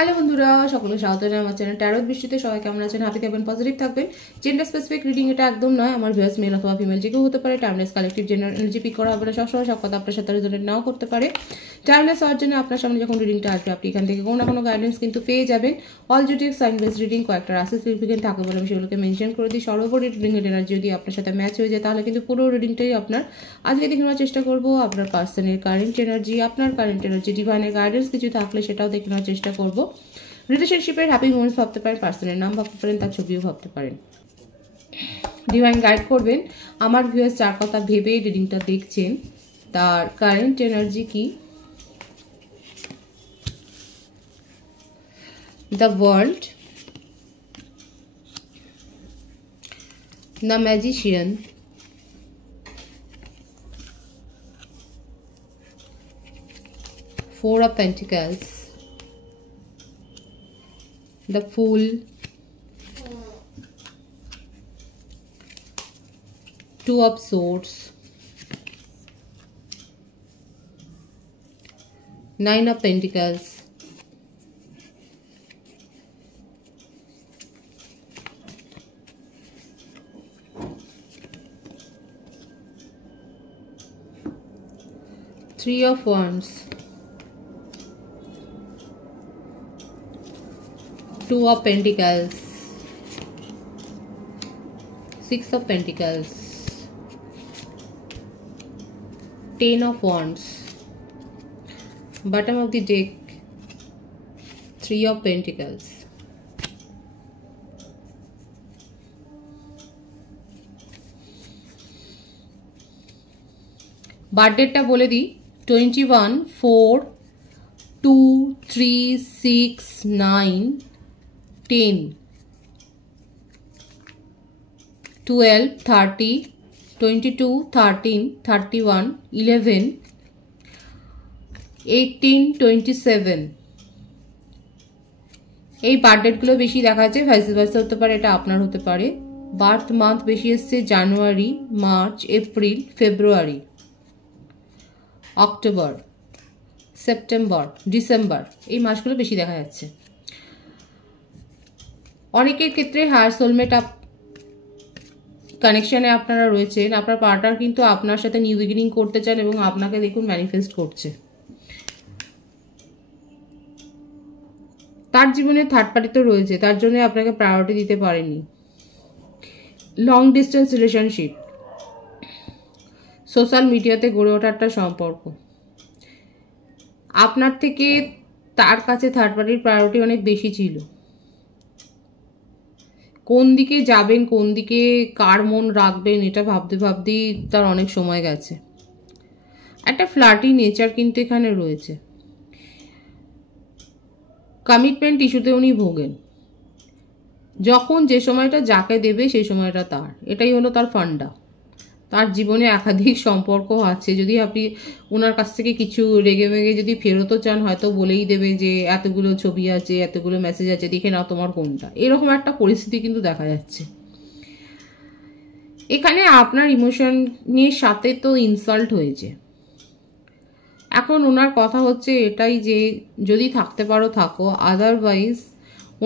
Hello বন্ধুরা, সকলে স্বাগত জানাই আমার চ্যানেল ট্যারোট বৃষ্টিতে। সবাই কেমন আছেন? হ্যাপি থাকবেন, পজিটিভ থাকবেন। জেন্ডার স্পেসিফিক রিডিং এটা একদম নয়। আমার ভিউয়ার্স মেল অথবা ফিমেল যে কেউ হতে পারে। Timeless collective gender energy pick করা হবে না। সবসময় সব কথা আপনার সাথে রেজোনেট নাও করতে পারে। টাইমলেস হওয়ার জন্য আপনার সামনে যখন রিডিংটা আসবে আপনি এখান থেকে কোনো না কোনো গাইডেন্স কিন্তু পেয়ে যাবেন। অল জুডিক সাইন বেস রিডিং কয়েকটা রাশি সিগনিফিকেন্ট থাকে বলে আমি সেগুলোকে মেনশন করে দিই। সর্বোপরি রিডিং এর এনার্জি যদি আপনার সাথে ম্যাচ হয়ে যায় তাহলে কিন্তু পুরো রিডিংটাই আপনার। আজকে দেখে নেওয়ার চেষ্টা করবো আপনার পার্সনের কারেন্ট এনার্জি, আপনার কারেন্ট এনার্জি, ডিভাইনের গাইডেন্স কিছু থাকলে সেটাও দেখে নেওয়ার চেষ্টা করবো। রিলেশনশিপের হ্যাপি মোমেন্টস ভাবতে পারেন, পার্সনের নাম ভাবতে পারেন, তার ছবিও ভাবতে পারেন। ডিভাইন গাইড করবেন। আমার ভিউয়ার্স যার কথা ভেবে রিডিংটা দেখছেন তার কারেন্ট এনার্জি কি? The world, the magician, four of pentacles, the Fool, Two of Swords, Nine of Pentacles, Three of Wands, Two of Pentacles, Six of Pentacles, Ten of Wands, bottom of the deck, Three of Pentacles. বার্থডেটা বলে দিই 21, 4, 2, 3, 6, 9, 10, 12, 30, 22, 13, 31, 11, 18, 27। এই বার্থডেটগুলো বেশি দেখা যাচ্ছে, vice versa হতে পারে, এটা আপনার হতে পারে। বার্থ মান্থ বেশি এসছে জানুয়ারি, মার্চ, এপ্রিল, ফেব্রুয়ারি, অক্টোবর, সেপ্টেম্বর, ডিসেম্বর, এই মাসগুলো বেশি দেখা যাচ্ছে। অনেকের ক্ষেত্রে হায়ার সোলমেট কানেকশনে আপনারা রয়েছেন। আপনার পার্টনার কিন্তু আপনার সাথে নিউ বিগিনিং করতে চান এবং আপনাকে দেখুন ম্যানিফেস্ট করছে। তার জীবনে থার্ড পার্টি তো রয়েছে, তার জন্য আপনাকে প্রায়োরিটি দিতে পারেনি। লং ডিস্টেন্স রিলেশনশিপ, সোশ্যাল মিডিয়াতে গড়ে ওঠা একটা সম্পর্ক। আপনার থেকে তার কাছে থার্ড পার্টির প্রায়োরিটি অনেক বেশি ছিল। কোন দিকে যাবেন, কোন দিকে কার মন রাখবেন, এটা ভাবতে ভাবতেই তার অনেক সময় গেছে। একটা ফ্লার্টি নেচার কিন্তু এখানে রয়েছে। কমিটমেন্ট ইস্যুতে উনি ভোগেন। যখন যে সময়টা যাকে দেবে সেই সময়টা তার, এটাই হলো তার ফান্ডা। তার জীবনে একাধিক সম্পর্ক আছে। যদি আপনি ওনার কাছ থেকে কিছু রেগে মেগে যদি ফেরতও চান, হয়তো বলেই দেবে যে এতগুলো ছবি আছে, এতগুলো মেসেজ আছে, দেখে নাও তোমার কোনটা। এরকম একটা পরিস্থিতি কিন্তু দেখা যাচ্ছে এখানে। আপনার ইমোশনের সাথে তো ইনসাল্ট হয়েছে। এখন ওনার কথা হচ্ছে এটাই যে যদি থাকতে পারো থাকো, আদারওয়াইজ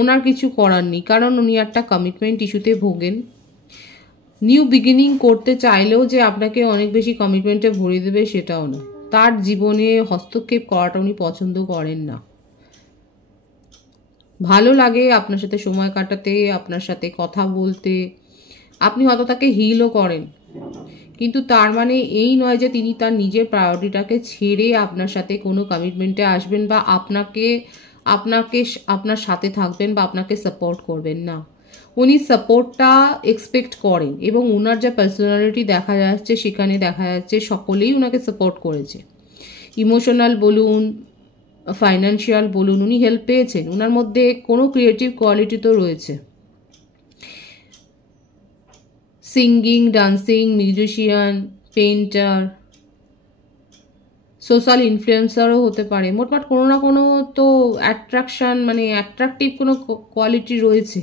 ওনার কিছু করার নেই। কারণ উনি একটা কমিটমেন্ট ইস্যুতে ভোগেন। নিউ বিগিনিং করতে চাইলেও যে আপনাকে অনেক বেশি কমিটমেন্টে ভরিয়ে দেবে সেটাও না। তার জীবনে হস্তক্ষেপ করাটা উনি পছন্দ করেন না। ভালো লাগে আপনার সাথে সময় কাটাতে, আপনার সাথে কথা বলতে, আপনি হয়তো তাকে হিলও করেন, কিন্তু তার মানে এই নয় যে তিনি তার নিজের প্রায়োরিটিটাকে ছেড়ে আপনার সাথে কোনো কমিটমেন্টে আসবেন বা আপনাকে আপনার সাথে থাকবেন বা আপনাকে সাপোর্ট করবেন না। উনি সাপোর্টটা এক্সপেক্ট করেন এবং ওনার যা পার্সোনালিটি দেখা যাচ্ছে সেখানে দেখা যাচ্ছে সকলেই ওনাকে সাপোর্ট করেছে। ইমোশনাল বলুন, ফাইন্যান্সিয়াল বলুন, উনি হেল্প পেয়েছেন। ওনার মধ্যে কোনো ক্রিয়েটিভ কোয়ালিটি তো রয়েছে। Singing, dancing, musician, painter, social ইনফ্লুয়েন্সারও হতে পারে। মোটমাট কোনো না কোনো তো অ্যাট্রাকশন, মানে অ্যাট্রাকটিভ কোনো কোয়ালিটি রয়েছে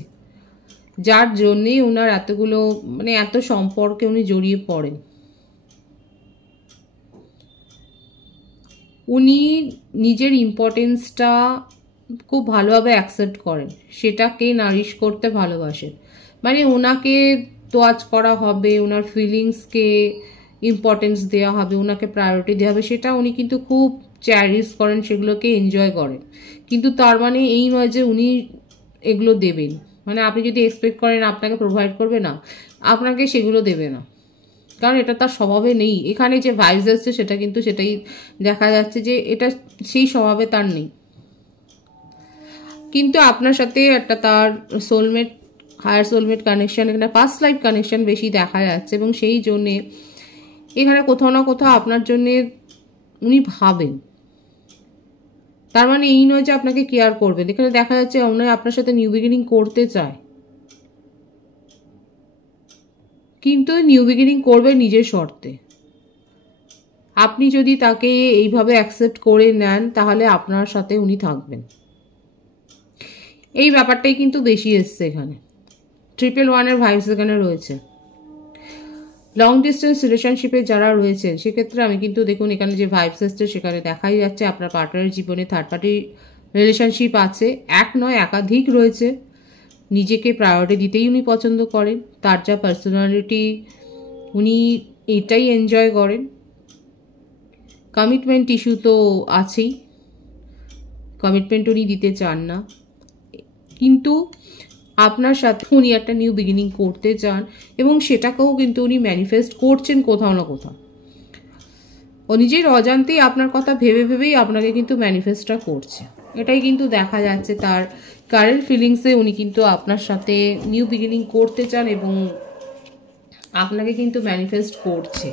যার জন্যেই ওনার এতগুলো মানে এত সম্পর্কে উনি জড়িয়ে পড়েন। উনি নিজের ইম্পর্টেন্সটা খুব ভালোভাবে অ্যাকসেপ্ট করেন, সেটাকে নারিশ করতে ভালোবাসেন। মানে ওনাকে তোয়াজ করা হবে, ওনার ফিলিংসকে ইম্পর্টেন্স দেওয়া হবে, ওনাকে প্রায়োরিটি দেওয়া হবে, সেটা উনি কিন্তু খুব চ্যারিশ করেন, সেগুলোকে এনজয় করেন। কিন্তু তার মানে এই নয় যে উনি এগুলো দেবেন। মানে আপনি যদি এক্সপেক্ট করেন আপনাকে প্রোভাইড করবে, না, আপনাকে সেগুলো দেবে না, কারণ এটা তার স্বভাবে নেই। এখানে যে ভাইবস আসছে সেটা কিন্তু সেটাই দেখা যাচ্ছে যে এটা সেই স্বভাবে তার নেই। কিন্তু আপনার সাথে একটা তার সোলমেট, হায়ার সোলমেট কানেকশন, এখানে পাস্ট লাইফ কানেকশন বেশি দেখা যাচ্ছে, এবং সেই জন্যে এখানে কোথাও না কোথাও আপনার জন্যে উনি ভাবেন। তার মানে এই নয় যে আপনাকে কেয়ার করবেন। এখানে দেখা যাচ্ছে উনি আপনার সাথে নিউ বিগিনিং করতে চায়, কিন্তু নিউ বিগিনিং করবে নিজের শর্তে। আপনি যদি তাকে এইভাবে অ্যাকসেপ্ট করে নেন তাহলে আপনার সাথে উনি থাকবেন। এই ব্যাপারটাই কিন্তু বেশি এসছে এখানে। 111-এর ভাইবস এখানে রয়েছে। লং ডিস্টেন্স রিলেশনশিপে যারা রয়েছেন সেক্ষেত্রে আমি কিন্তু দেখুন এখানে যে ভাইবস এসছে সেখানে দেখাই যাচ্ছে আপনার পার্টনারের জীবনে থার্ড পার্টি রিলেশনশিপ আছে, এক নয় একাধিক রয়েছে। নিজেকে প্রায়োরিটি দিতেই উনি পছন্দ করেন, তার যা পার্সোনালিটি উনি এটাই এনজয় করেন। কমিটমেন্ট ইস্যু তো আছেই, কমিটমেন্ট উনি দিতে চান না, কিন্তু আপনার সাথে উনি একটা নিউ বিগিনিং করতে চান, এবং সেটাকেও কিন্তু উনি ম্যানিফেস্ট করছেন কোথাও না কোথাও। ও নিজের অজান্তেই আপনার কথা ভেবে ভেবেই আপনাকে কিন্তু ম্যানিফেস্টটা করছে। এটাই কিন্তু দেখা যাচ্ছে তার কারেন্ট ফিলিংসে। উনি কিন্তু আপনার সাথে নিউ বিগিনিং করতে চান এবং আপনাকে কিন্তু ম্যানিফেস্ট করছে।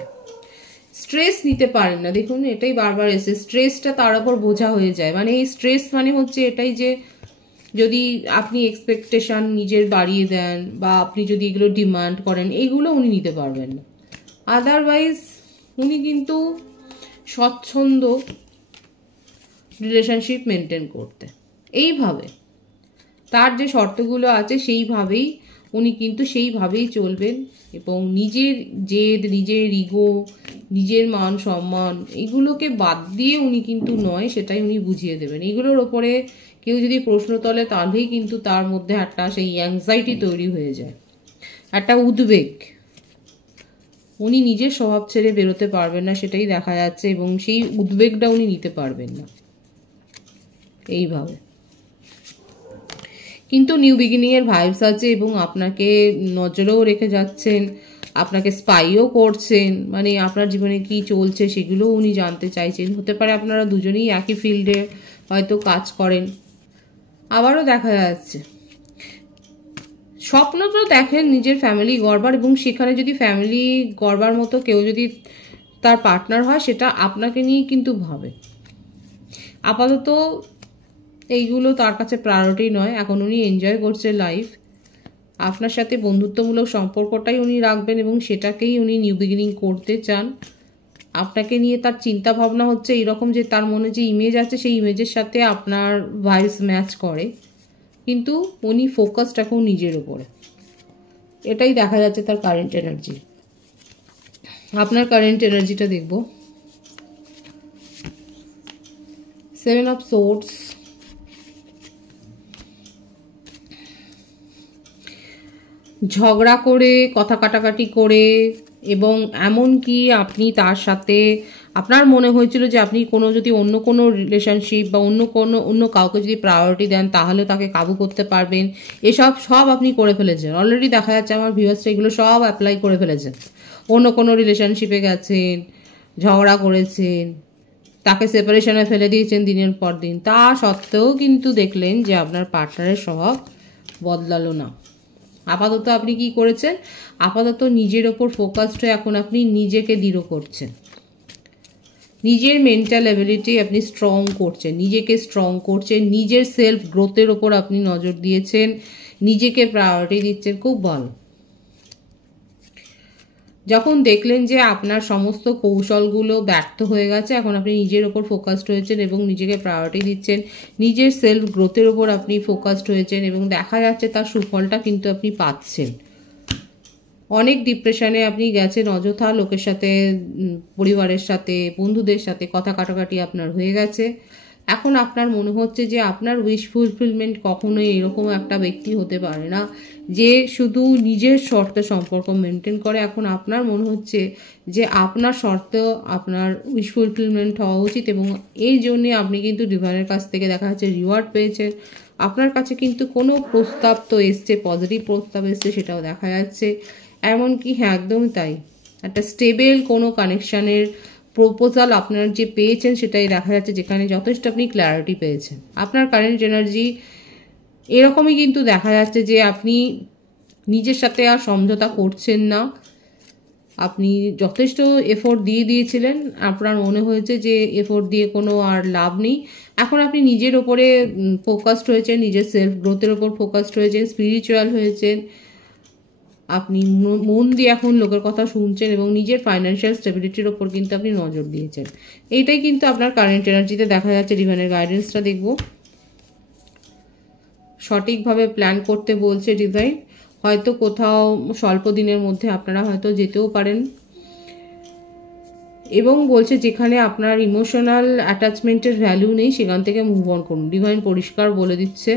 স্ট্রেস নিতে পারেন না, দেখুন এটাই বারবার এসে, স্ট্রেসটা তার উপর বোঝা হয়ে যায়। মানে এই স্ট্রেস মানে হচ্ছে এটাই যে যদি আপনি এক্সপেকটেশন নিজের বাড়িয়ে দেন বা আপনি যদি এগুলো ডিমান্ড করেন, এগুলো উনি নিতে পারবেন না। আদারওয়াইজ উনি কিন্তু স্বচ্ছন্দ রিলেশনশিপ মেনটেন করতে, এইভাবে তার যে শর্তগুলো আছে সেইভাবেই উনি কিন্তু সেইভাবেই চলবেন, এবং নিজের জেদ, নিজের ইগো, নিজের মান সম্মান এগুলোকে বাদ দিয়ে উনি কিন্তু নয়, সেটাই উনি বুঝিয়ে দেবেন। এগুলোর ওপরে কেউ যদি প্রশ্ন তোলে তাহলেই কিন্তু তার মধ্যে একটা সেই অ্যাংজাইটি তৈরি হয়ে যায়, একটা উদ্বেগ। উনি নিজের স্বভাব ছেড়ে বেরোতে পারবেন না, সেটাই দেখা যাচ্ছে, এবং সেই উদ্বেগটা উনি নিতে পারবেন না এইভাবে। কিন্তু নিউ বিগিনিং এর ভাইবস আছে, এবং আপনাকে নজরেও রেখে যাচ্ছেন, আপনাকে স্পাইও করছেন। মানে আপনার জীবনে কি চলছে সেগুলোও উনি জানতে চাইছেন। হতে পারে আপনারা দুজনেই একই ফিল্ডে হয়তো কাজ করেন। আবারও দেখা যাচ্ছে স্বপ্ন তো দেখেন নিজের ফ্যামিলি গড়বার, এবং সেখানে যদি ফ্যামিলি গড়বার মতো কেউ যদি তার পার্টনার হয় সেটা আপনাকে নিয়েই কিন্তু ভাবে। আপাতত এইগুলো তার কাছে প্রায়োরিটি নয়, এখন উনি এনজয় করছে লাইফ। আপনার সাথে বন্ধুত্বমূলক সম্পর্কটাই উনি রাখবেন, এবং সেটাকেই উনি নিউ বিগিনিং করতে চান। আপনাকে নিয়ে তার চিন্তা ভাবনা হচ্ছে এইরকম যে তার মনে যে ইমেজ আছে সেই ইমেজের সাথে আপনার ভাইবস ম্যাচ করে, কিন্তু উনি ফোকাসড এখন নিজের উপরে। এটাই দেখা যাচ্ছে তার কারেন্ট এনার্জি। আপনার কারেন্ট এনার্জিটা দেখব। 7 অফ সোর্ডস, ঝগড়া করে, কথা কাটাকাটি করে, এবং এমনকি আপনি তার সাথে আপনার মনে হয়েছিল যে আপনি কোনো যদি অন্য কোনো রিলেশনশিপ বা অন্য কাউকে যদি প্রায়োরিটি দেন তাহলে তাকে কাবু করতে পারবেন, এসব সব আপনি করে ফেলেছেন অলরেডি। দেখা যাচ্ছে আমার ভিউয়ার্সরা এগুলো সব অ্যাপ্লাই করে ফেলেছেন। অন্য কোনো রিলেশনশিপে গেছেন, ঝগড়া করেছেন, তাকে সেপারেশনে ফেলে দিয়েছেন দিনের পর দিন, তা সত্ত্বেও কিন্তু দেখলেন যে আপনার পার্টনারের স্বভাব বদলালো না। আপাতত আপনি কি করেছেন? আপাতত নিজের ওপর ফোকাসড হয়ে এখন আপনি নিজেকে দৃঢ় করছেন, নিজের মেন্টাল অ্যাবিলিটি আপনি স্ট্রং করছেন, নিজেকে স্ট্রং করছেন, নিজের সেলফ গ্রোথের ওপর আপনি নজর দিয়েছেন, নিজেকে প্রায়োরিটি দিচ্ছেন। খুব ভালো। যখন দেখলেন যে আপনার সমস্ত কৌশলগুলো ব্যর্থ হয়ে গেছে, এখন আপনি নিজের ওপর ফোকাসড হয়েছেন এবং নিজেকে প্রায়োরিটি দিচ্ছেন, নিজের সেলফ গ্রোথের ওপর আপনি ফোকাসড হয়েছেন, এবং দেখা যাচ্ছে তার সুফলটা কিন্তু আপনি পাচ্ছেন। অনেক ডিপ্রেশনে আপনি গেছেন অযথা, লোকের সাথে, পরিবারের সাথে, বন্ধুদের সাথে কথা কাটাকাটি আপনার হয়ে গেছে, এখন আপনার মনে হচ্ছে যে আপনার উইশ ফুলফিলমেন্ট কখনোই এরকম একটা ব্যক্তি হতে পারে না যে শুধু নিজের শর্তে সম্পর্ক মেনটেন করে। এখন আপনার মনে হচ্ছে যে আপনার শর্ত আপনার উইশ ফুলফিলমেন্ট হওয়া উচিত, এবং এই জন্যে আপনি কিন্তু ডিভাইনের কাছ থেকে দেখা যাচ্ছে রিওয়ার্ড পেয়েছেন। আপনার কাছে কিন্তু কোনো প্রস্তাব তো এসছে, পজিটিভ প্রস্তাব এসছে, সেটাও দেখা যাচ্ছে। এমনকি হ্যাঁ, একদমই তাই, একটা স্টেবল কোনো কানেকশানের প্রপোজাল আপনার যে পেয়েছেন সেটাই দেখা যাচ্ছে, যেখানে যথেষ্ট আপনি ক্ল্যারিটি পেয়েছেন। আপনার কারেন্ট এনার্জি এরকমই কিন্তু দেখা যাচ্ছে যে আপনি নিজের সাথে আর সমঝোতা করছেন না। আপনি যথেষ্ট এফোর্ট দিয়ে দিয়েছিলেন, আপনার মনে হয়েছে যে এফোর্ট দিয়ে কোনো আর লাভ নেই। এখন আপনি নিজের ওপরে ফোকাসড হয়েছেন, নিজের সেলফ গ্রোথের ওপর ফোকাসড হয়েছেন, স্পিরিচুয়াল হয়েছেন। আপনি মন দিয়ে এখন লোকের কথা শুনছেন এবং নিজের ফাইন্যান্সিয়াল স্টেবিলিটির ওপর কিন্তু আপনি নজর দিয়েছেন। এইটাই কিন্তু আপনার কারেন্ট এনার্জিতে দেখা যাচ্ছে। ডিভাইনের গাইডেন্সটা দেখব। সঠিকভাবে প্ল্যান করতে বলছে ডিভাইন। হয়তো কোথাও স্বল্প দিনের মধ্যে আপনারা হয়তো যেতেও পারেন, এবং বলছে যেখানে আপনার ইমোশনাল অ্যাটাচমেন্টের ভ্যালু নেই সেখান থেকে মুভ অন করুন। ডিভাইন পরিষ্কার বলে দিচ্ছে,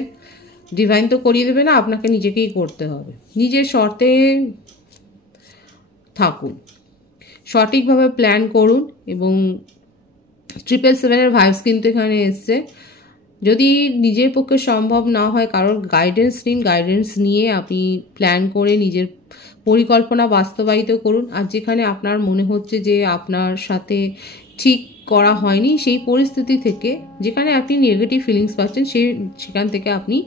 ডিভাইন তো করিয়ে দেবে না, আপনাকে নিজেকেই করতে হবে। নিজের শর্তে থাকুন, সঠিকভাবে প্ল্যান করুন, এবং 777-এর ভাইবস কিন্তু এখানে এসছে। যদি নিজের পক্ষে সম্ভব না হয়, কারোর গাইডেন্স নিন, গাইডেন্স নিয়ে আপনি প্ল্যান করে নিজের পরিকল্পনা বাস্তবায়িত করুন। আর যেখানে আপনার মনে হচ্ছে যে আপনার সাথে ঠিক করা হয়নি, সেই পরিস্থিতি থেকে যেখানে আপনি নেগেটিভ ফিলিংস পাচ্ছেন সেখান থেকে আপনি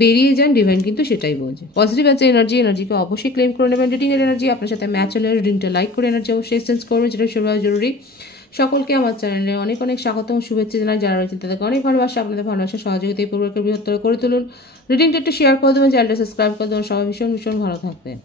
বেরিয়ে যান। ডিভাইন কিন্তু সেটাই বলছে। পজিটিভ আছে এনার্জিকে অবশ্যই ক্লেম করে নেবেন। রিডিংয়ের এনার্জি আপনার সাথে ম্যাচ হলে রিডিংটা লাইক করে এনার্জি অবশ্যই এক্সচেঞ্জ করবেন, যেটা সবাই জরুরি। সকলকে আমার চ্যানেলে অনেক অনেক স্বাগত ও শুভেচ্ছা জানাই। যারা রয়েছেন তাদেরকে অনেক ভালোবাসা, আপনাদের ভালোবাসা সহযোগিতা এই পরিবারকে বৃহত্তর করে তুলুন। রিডিংটা একটু শেয়ার করে দেবেন, চ্যানেলটা সাবস্ক্রাইব করে দেবেন। সবাই ভীষণ ভীষণ ভালো থাকবেন।